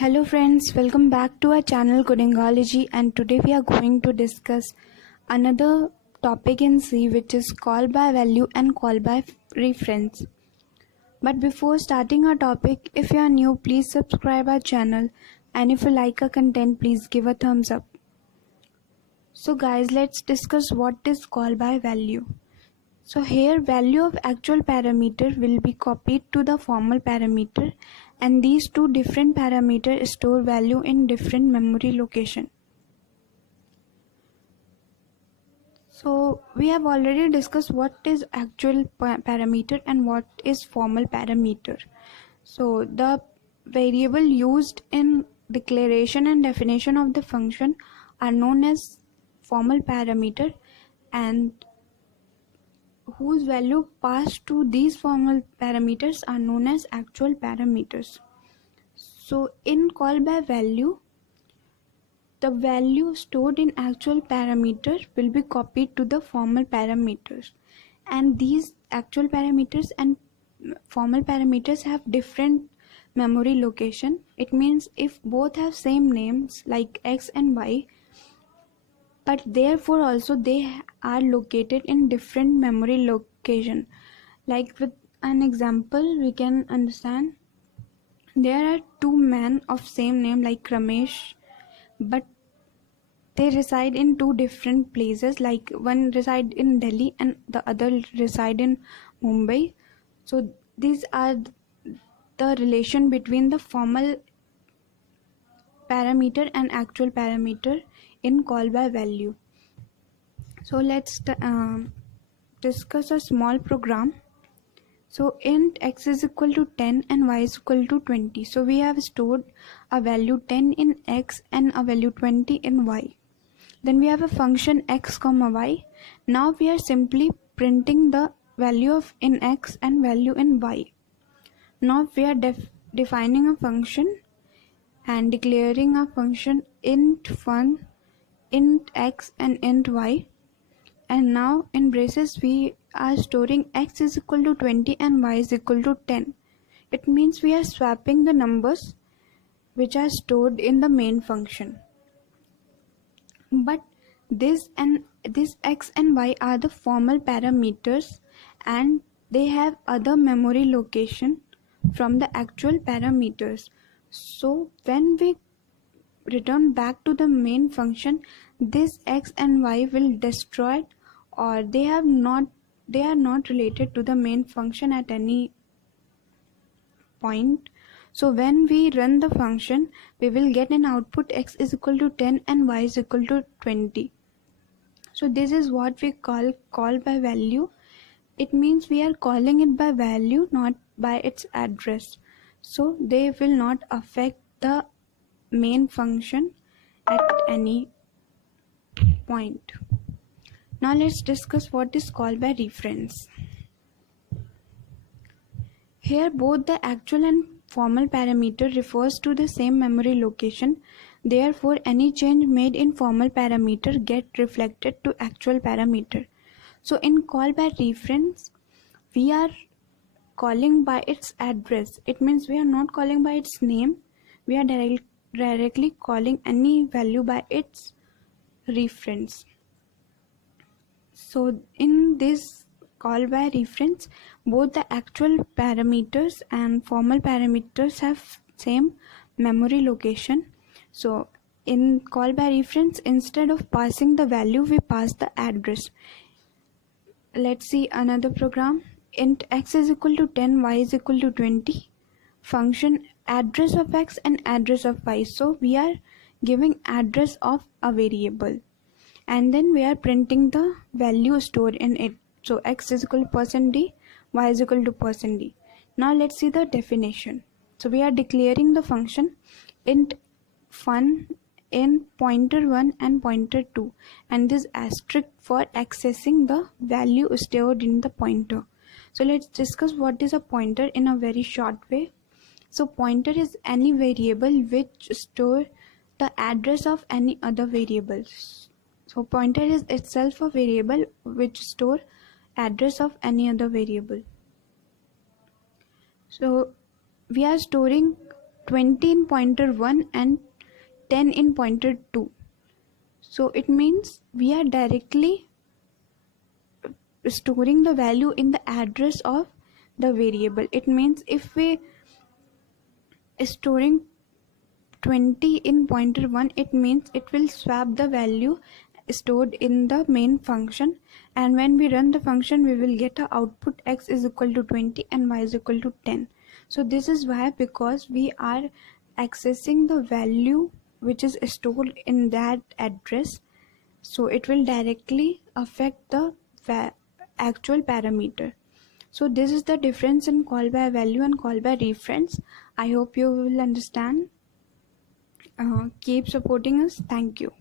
Hello friends, welcome back to our channel Codingology, and today we are going to discuss another topic in C, which is call by value and call by reference. But before starting our topic, if you are new, please subscribe our channel, and if you like our content, please give a thumbs up. So guys, let's discuss what is call by value. So here value of actual parameter will be copied to the formal parameter, and these two different parameters store value in different memory location. So we have already discussed what is actual parameter and what is formal parameter. So the variable used in declaration and definition of the function are known as formal parameter, and whose value passed to these formal parameters are known as actual parameters. So in call by value, the value stored in actual parameter will be copied to the formal parameters, and these actual parameters and formal parameters have different memory location. It means if both have same names like x and y, but therefore also they are located in different memory location. Like with an example we can understand, there are two men of same name like Ramesh, but they reside in two different places, like one reside in Delhi and the other reside in Mumbai. So these are the relation between the formal parameter and actual parameter in call by value. So let's discuss a small program. So int x is equal to 10 and y is equal to 20. So we have stored a value 10 in x and a value 20 in y. Then we have a function x comma y. Now we are simply printing the value of in x and value in y. Now we are defining a function and declaring a function int fun, int x and int y, and now in braces we are storing x is equal to 20 and y is equal to 10. It means we are swapping the numbers which are stored in the main function. But this x and y are the formal parameters, and they have other memory location from the actual parameters. So when we return back to the main function, this x and y will destroy, or they are not related to the main function at any point. So when we run the function, we will get an output x is equal to 10 and y is equal to 20. So this is what we call by value. It means we are calling it by value, not by its address. So they will not affect the main function at any point. Now let's discuss what is call by reference. Here both the actual and formal parameter refers to the same memory location. Therefore any change made in formal parameter get reflected to actual parameter. So in call by reference, we are calling by its address. It means we are not calling by its name. We are directly calling any value by its reference. So in this call by reference, both the actual parameters and formal parameters have same memory location. So in call by reference, instead of passing the value, we pass the address. Let's see another program. Int x is equal to 10, y is equal to 20. Function address of x and address of y. So we are giving address of a variable, and then we are printing the value stored in it. So x is equal to %d, y is equal to %d. Now let's see the definition. So we are declaring the function int fun in pointer 1 and pointer 2, and this asterisk for accessing the value stored in the pointer. So let's discuss what is a pointer in a very short way. So pointer is any variable which store the address of any other variables. So pointer is itself a variable which store address of any other variable. So we are storing 20 in pointer 1 and 10 in pointer 2. So it means we are directly storing the value in the address of the variable. It means if we storing 20 in pointer 1, it means it will swap the value stored in the main function, and when we run the function we will get a output x is equal to 20 and y is equal to 10. So this is why, because we are accessing the value which is stored in that address, so it will directly affect the actual parameter. So this is the difference in call by value and call by reference. I hope you will understand. Keep supporting us. Thank you.